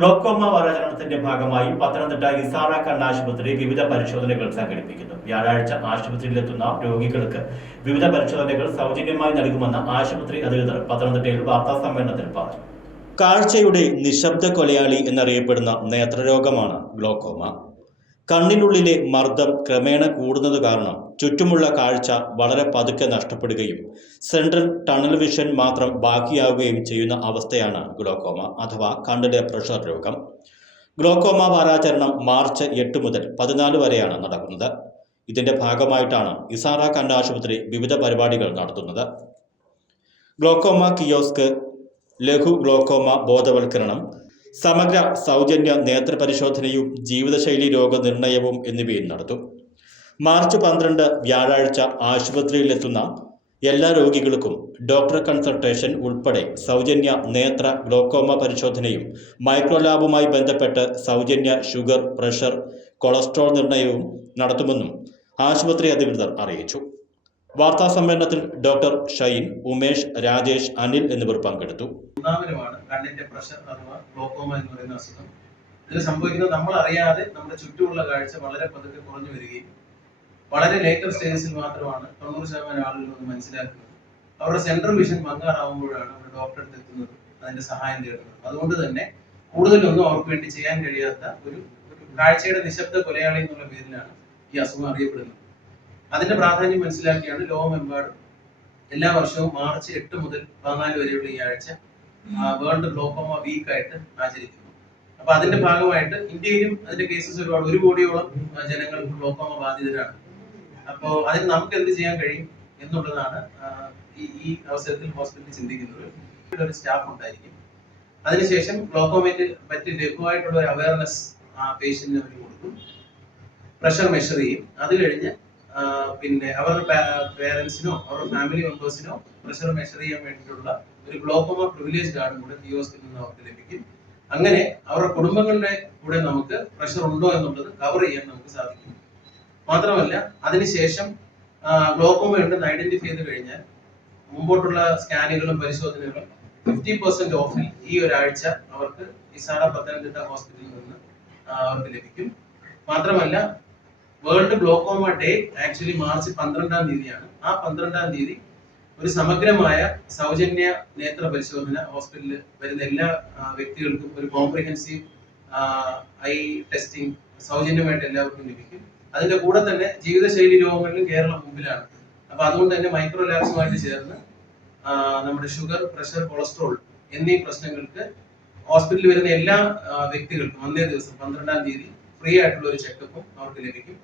Glaucoma വാരാചരണത്തിന്റെ ഭാഗമായി പത്തനംതിട്ട ഇസാറ കണ്ണാശുപത്രി വിവിധ പരിശോധനകൾ സംഘടിപ്പിക്കുന്നു. വ്യാഴാഴ്ച ആശുപത്രിയിലെത്തുന്ന രോഗികൾക്ക് വിവിധ പരിശോധനകൾ സൗജന്യമായി നൽകുമെന്ന് ആശുപത്രി അധികൃതർ പത്തനംതിട്ടയിൽ വാർത്താസമ്മേളനത്തിൽ പറഞ്ഞു. കാഴ്ചയുടെ നിശബ്ദ കൊലയാളി എന്നറിയപ്പെടുന്ന നേത്രരോഗമാണ് ഗ്ലോക്കോമ. കണ്ണിനുള്ളിലെ മർദ്ദം ക്രമേണ കൂടുന്നത് കാരണം ചുറ്റുമുള്ള കാഴ്ച വളരെ പതുക്കെ നഷ്ടപ്പെടുകയും സെൻട്രൽ ടണൽ വിഷൻ മാത്രം ബാക്കിയാവുകയും ചെയ്യുന്ന അവസ്ഥയാണ് ഗ്ലോക്കോമ അഥവാ കണ്ണിലെ പ്രഷർ രോഗം. ഗ്ലോക്കോമ വാരാചരണം മാർച്ച് 8 മുതൽ 14 വരെയാണ് നടക്കുന്നത്. ഇതിന്റെ ഭാഗമായിട്ടാണ് ഇസാറ കണ്ണാശുപത്രി വിവിധ പരിപാടികൾ നടത്തുന്നത്. ഗ്ലോക്കോമ കിയോസ്ക്, ലഘു ഗ്ലോക്കോമ ബോധവൽക്കരണം, സമഗ്ര സൗജന്യ നേത്രപരിശോധനയും ജീവിതശൈലി രോഗനിർണയവും എന്നിവയും നടത്തും. മാർച്ച് 12 വ്യാഴാഴ്ച ആശുപത്രിയിലെത്തുന്ന എല്ലാ രോഗികൾക്കും ഡോക്ടർ കൺസൾട്ടേഷൻ ഉൾപ്പെടെ സൗജന്യ നേത്ര ഗ്ലോക്കോമ പരിശോധനയും മൈക്രോലാബുമായി ബന്ധപ്പെട്ട് സൗജന്യ ഷുഗർ, പ്രഷർ, കൊളസ്ട്രോൾ നിർണയവും നടത്തുമെന്നും ആശുപത്രി അധികൃതർ അറിയിച്ചു. വാർത്താ സമ്മേളനത്തിൽ ഡോക്ടർ ഷൈൻ, ഉമേഷ്, രാജേഷ്, അനിൽ എന്നിവർ പങ്കെടുത്തു. കണ്ണിന്റെ പ്രഷർ അഥവാ ഗ്ലോക്കോമ എന്ന് പറയുന്ന അസുഖം. ഇതിൽ സംഭവിക്കുന്നത് നമ്മൾ അറിയാതെ നമ്മുടെ ചുറ്റുമുള്ള കാഴ്ച വളരെ പതുക്കെ കുറഞ്ഞു വരികയും വളരെ ലേറ്റർ സ്റ്റേജസിൽ മാത്രമാണ് 90% ആളുകൾ ഒന്ന് മനസ്സിലാക്കുന്നത്. അവരുടെ സെൻട്രൽ വിഷൻ മങ്ങാറാവുമ്പോഴാണ് അവർ ഡോക്ടറെ അടുത്ത് എത്തുന്നത്, അതിന്റെ സഹായം തേടുന്നത്. അതുകൊണ്ട് തന്നെ കൂടുതലൊന്നും അവർക്ക് വേണ്ടി ചെയ്യാൻ കഴിയാത്ത ഒരു കാഴ്ചയുടെ നിശബ്ദ കൊലയാളി എന്നുള്ള പേരിലാണ് ഈ അസുഖം അറിയപ്പെടുന്നത്. അതിന്റെ പ്രാധാന്യം മനസ്സിലാക്കിയാണ് ലോകമെമ്പാടും എല്ലാ വർഷവും മാർച്ച് 8 മുതൽ 14 വരെയുള്ള ഈ ആഴ്ച വേൾഡ് ഗ്ലോക്കോമ വീക്ക് ആയിട്ട് ആചരിക്കുന്നു. അപ്പൊ അതിന്റെ ഭാഗമായിട്ട് ഇന്ത്യയിലും അതിന്റെ കേസസ് ഒരുപാട് 1 കോടിയോളം ജനങ്ങൾ ഗ്ലോക്കോമ ബാധിതരാണ്. അപ്പോൾ അതിന് നമുക്ക് എന്ത് ചെയ്യാൻ കഴിയും എന്നുള്ളതാണ് ഈ അവസരത്തിൽ ഹോസ്പിറ്റലിൽ ചിന്തിക്കുന്നത്. ഒരു സ്റ്റാഫ് ഉണ്ടായിരിക്കും. അതിനുശേഷം ഗ്ലോക്കോമയെ പറ്റി ലഘുവായിട്ടുള്ള ഒരു അവയർനെസ് പേഷ്യന്റിന് അവർ കൊടുക്കും. പ്രഷർ മെഷർ ചെയ്യും. അത് കഴിഞ്ഞ് പിന്നെ അവരുടെ പേരൻസിനോ അവരുടെ ഫാമിലി മെമ്പേഴ്സിനോ പ്രഷർ മെഷർ ചെയ്യാൻ വേണ്ടിയിട്ടുള്ള ഒരു ഗ്ലോക്കോമ പ്രിവിലേജ് കാർഡും കൂടെ കിയോസ്കിൽ നിന്ന് അവർക്ക് ലഭിക്കും. അങ്ങനെ അവരുടെ കുടുംബങ്ങളുടെ കൂടെ നമുക്ക് പ്രഷർ ഉണ്ടോ എന്നുള്ളത് കവർ ചെയ്യാൻ നമുക്ക് സാധിക്കും. മാത്രമല്ല അതിനുശേഷം ഗ്ലോക്കോമ ഉണ്ടെന്ന് ഐഡന്റിഫൈ ചെയ്ത് കഴിഞ്ഞാൽ മുമ്പോട്ടുള്ള സ്കാനുകളും പരിശോധനകളും 50% ഓഫിൽ ഈ ഒരാഴ്ച അവർക്ക് ഇസാറ പത്തനംതിട്ട ഹോസ്പിറ്റലിൽ നിന്ന് അവർക്ക് ലഭിക്കും. മാത്രമല്ല world glaucoma day actually March 12-ാം തീയതിയാണ്. ആ 12-ാം തീയതി ഒരു സമഗ്രമായ സൗജന്യ നേത്ര പരിശോധന ഹോസ്പിറ്റലിൽ വരുന്ന എല്ലാ വ്യക്തികൾക്കും ഒരു കോംപ്രിഹെൻസീവ് ഐ ടെസ്റ്റിംഗ് സൗജന്യമായിട്ട് എല്ലാവർക്കും ലഭിക്കും. അതിന്റെ കൂടെ തന്നെ ജീവിതശൈലി രോഗങ്ങളിലും കേരളം മുമ്പിലാണ്. അപ്പൊ അതുകൊണ്ട് തന്നെ മൈക്രോ ലാബ്സുമായിട്ട് ചേർന്ന് നമ്മുടെ ഷുഗർ, പ്രഷർ, കൊളസ്ട്രോൾ എന്നീ പ്രശ്നങ്ങൾക്ക് ഹോസ്പിറ്റലിൽ വരുന്ന എല്ലാ വ്യക്തികൾക്കും അന്നേ ദിവസം 12-ാം തീയതി ഫ്രീ ആയിട്ടുള്ള ഒരു ചെക്കപ്പും അവർക്ക് ലഭിക്കും.